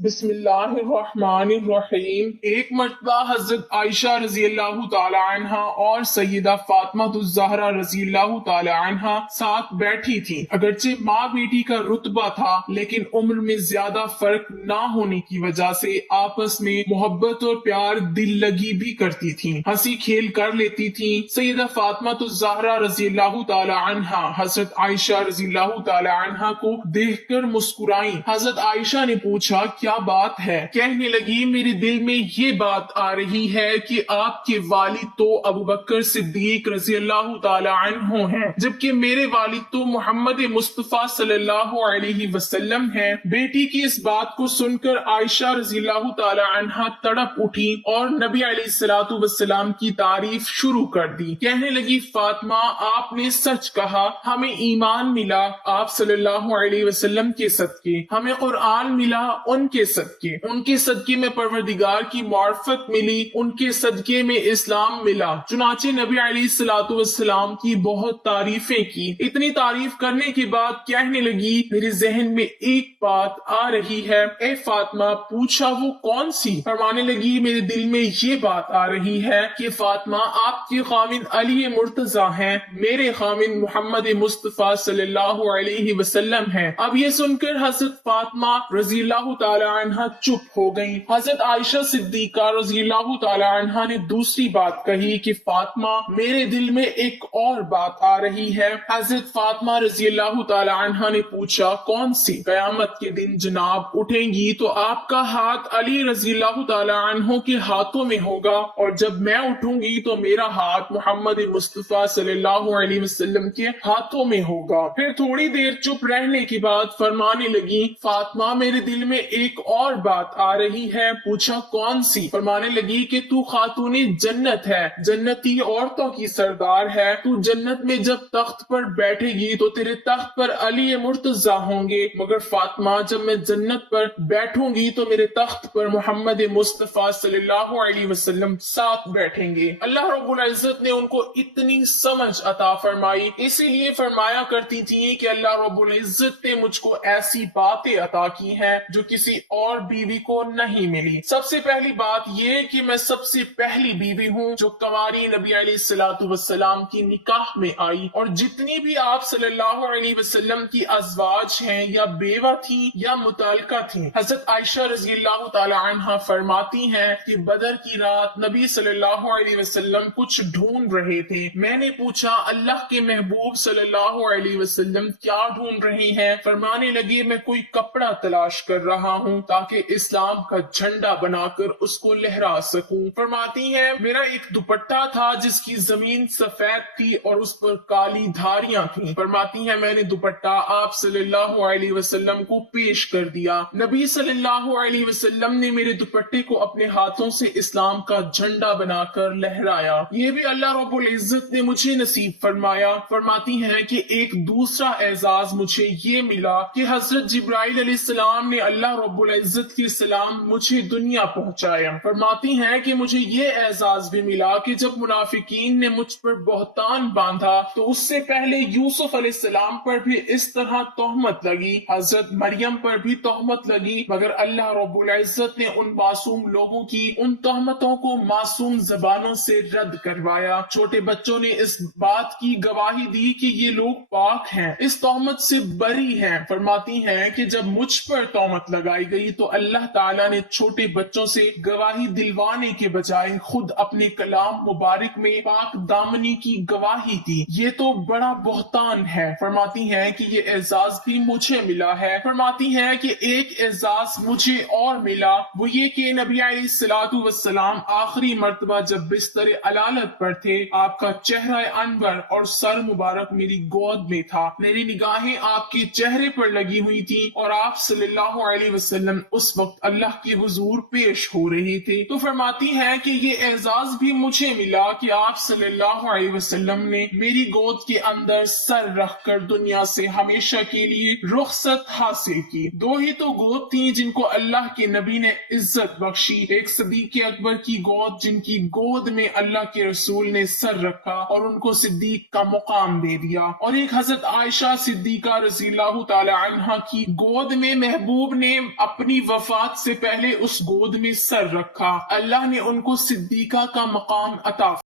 بسم اللہ الرحمن الرحیم۔ ایک مرتبہ حضرت عائشہ رضی اللہ تعالی عنہا اور سیدہ فاطمہ الزہرا رضی اللہ تعالی عنہا ساتھ بیٹھی تھی۔ اگرچہ ماں بیٹی کا رتبہ تھا لیکن عمر میں زیادہ فرق نہ ہونے کی وجہ سے آپس میں محبت اور پیار دل لگی بھی کرتی تھی، ہنسی کھیل کر لیتی تھی۔ سیدہ فاطمہ الزہرا رضی اللہ تعالی عنہا حضرت عائشہ رضی اللہ تعالی عنہا کو دیکھ کر مسکرائیں۔ حضرت عائشہ نے پوچھا کیا بات ہے؟ کہنے لگی میرے دل میں یہ بات آ رہی ہے کہ آپ کے والد تو ابو بکر صدیق رضی اللہ تعالی عنہ ہیں، جبکہ میرے والد تو محمد مصطفیٰ صلی اللہ علیہ وسلم ہیں۔ بیٹی کی اس بات کو سن کر عائشہ رضی اللہ تعالی عنہ تڑپ اٹھی اور نبی علیہ الصلوۃ والسلام کی تعریف شروع کر دی۔ کہنے لگی فاطمہ آپ نے سچ کہا، ہمیں ایمان ملا آپ صلی اللہ علیہ وسلم کے صدقے، ہمیں قرآن ملا ان کے صدقے میں پروردگار کی معرفت ملی، ان کے صدقے میں اسلام ملا۔ چنانچہ نبی علیہ الصلوۃ والسلام کی بہت تعریفیں کی۔ اتنی تعریف کرنے کے بعد کہنے لگی میرے ذہن میں ایک بات آ رہی ہے، اے فاطمہ پوچھا وہ کون سی؟ فرمانے لگی میرے دل میں یہ بات آ رہی ہے کہ فاطمہ آپ کے خاوند علی مرتضی ہیں، میرے خاوند محمد مصطفیٰ صلی اللہ علیہ وسلم ہیں۔ اب یہ سن کر حضرت فاطمہ رضی اللہ تعالی عنہ چپ ہو گئی۔ حضرت عائشہ صدیقہ رضی اللہ تعالی عنہ نے دوسری بات کہی کہ فاطمہ میرے دل میں ایک اور بات آ رہی ہے۔ حضرت فاطمہ رضی اللہ تعالی عنہ نے پوچھا کون سی؟ قیامت کے دن جناب اٹھیں گی تو آپ کا ہاتھ علی رضی اللہ تعالی عنہ کے ہاتھوں میں ہوگا، اور جب میں اٹھوں گی تو میرا ہاتھ محمد مصطفیٰ صلی اللہ علیہ وسلم کے ہاتھوں میں ہوگا۔ پھر تھوڑی دیر چپ رہنے کے بعد فرمانے لگی فاطمہ میرے دل میں ایک اور بات آ رہی ہے۔ پوچھا کون سی؟ فرمانے لگی کہ تو خاتون جنت ہے، جنتی عورتوں کی سردار ہے، تو جنت میں جب تخت پر بیٹھے گی تو تیرے تخت پر علی مرتضی ہوں گے، مگر فاطمہ جب میں جنت پر بیٹھوں گی تو میرے تخت پر محمد مصطفیٰ صلی اللہ علیہ وسلم ساتھ بیٹھیں گے۔ اللہ رب العزت نے ان کو اتنی سمجھ عطا فرمائی، اسی لیے فرمایا کرتی تھی کہ اللہ رب العزت نے مجھ کو ایسی باتیں عطا کی ہیں جو کسی اور بیوی کو نہیں ملی۔ سب سے پہلی بات یہ کہ میں سب سے پہلی بیوی ہوں جو کنواری نبی علیہ الصلوۃ والسلام کی نکاح میں آئی، اور جتنی بھی آپ صلی اللہ علیہ وسلم کی ازواج ہیں یا بیوہ تھیں یا متعلقہ تھیں، حضرت عائشہ رضی اللہ تعالی عنہا فرماتی ہیں کہ بدر کی رات نبی صلی اللہ علیہ وسلم کچھ ڈھونڈ رہے تھے۔ میں نے پوچھا اللہ کے محبوب صلی اللہ علیہ وسلم کیا ڈھونڈ رہے ہیں؟ فرمانے لگے میں کوئی کپڑا تلاش کر رہا ہوں تاکہ اسلام کا جھنڈا بنا کر اس کو لہرا سکوں۔ فرماتی ہیں میرا ایک دوپٹہ تھا جس کی زمین سفید تھی اور اس پر کالی دھاریاں تھیں۔ فرماتی ہیں میں نے دوپٹہ آپ صلی اللہ علیہ وسلم کو پیش کر دیا، نبی صلی اللہ علیہ وسلم نے میرے دوپٹے کو اپنے ہاتھوں سے اسلام کا جھنڈا بنا کر لہرایا۔ یہ بھی اللہ رب العزت نے مجھے نصیب فرمایا۔ فرماتی ہیں کہ ایک دوسرا اعزاز مجھے یہ ملا کہ حضرت جبرائیل علیہ السلام نے اللہ رب العزت کے سلام مجھے دنیا پہنچایا۔ فرماتی ہیں کہ مجھے یہ اعزاز بھی ملا کہ جب منافقین نے مجھ پر بہتان باندھا تو اس سے پہلے یوسف علیہ السلام پر بھی اس طرح تہمت لگی، حضرت مریم پر بھی تہمت لگی، مگر اللہ رب العزت نے ان معصوم لوگوں کی ان تہمتوں کو معصوم زبانوں سے رد کروایا۔ چھوٹے بچوں نے اس بات کی گواہی دی کہ یہ لوگ پاک ہیں، اس تہمت سے بری ہیں۔ فرماتی ہیں کہ جب مجھ پر تہمت لگائی گئی تو اللہ تعالیٰ نے چھوٹے بچوں سے گواہی دلوانے کے بجائے خود اپنے کلام مبارک میں پاک دامنی کی گواہی دی۔ یہ تو بڑا بہتان ہے۔ فرماتی ہیں کہ یہ اعزاز بھی مجھے ملا ہے۔ فرماتی ہیں کہ ایک اعزاز مجھے اور ملا، وہ یہ کہ نبی علیہ الصلوۃ والسلام آخری مرتبہ جب بستر علالت پر تھے، آپ کا چہرہ انور اور سر مبارک میری گود میں تھا، میری نگاہیں آپ کے چہرے پر لگی ہوئی تھی اور آپ صلی اللہ علیہ وسلم اس وقت اللہ کے حضور پیش ہو رہے تھے۔ تو فرماتی ہیں کہ یہ اعزاز بھی مجھے ملا کہ آپ صلی اللہ علیہ وسلم نے میری گود کے اندر سر رکھ کر دنیا سے ہمیشہ کے لیے رخصت حاصل کی۔ دو ہی تو گود تھی جن کو اللہ کے نبی نے عزت بخشی، ایک صدیق اکبر کی گود جن کی گود میں اللہ کے رسول نے سر رکھا اور ان کو صدیق کا مقام دے دیا، اور ایک حضرت عائشہ صدیقہ رضی اللہ تعالی عنہا کی گود میں محبوب نے اپنی وفات سے پہلے اس گود میں سر رکھا۔ اللہ نے ان کو صدیقہ کا مقام عطا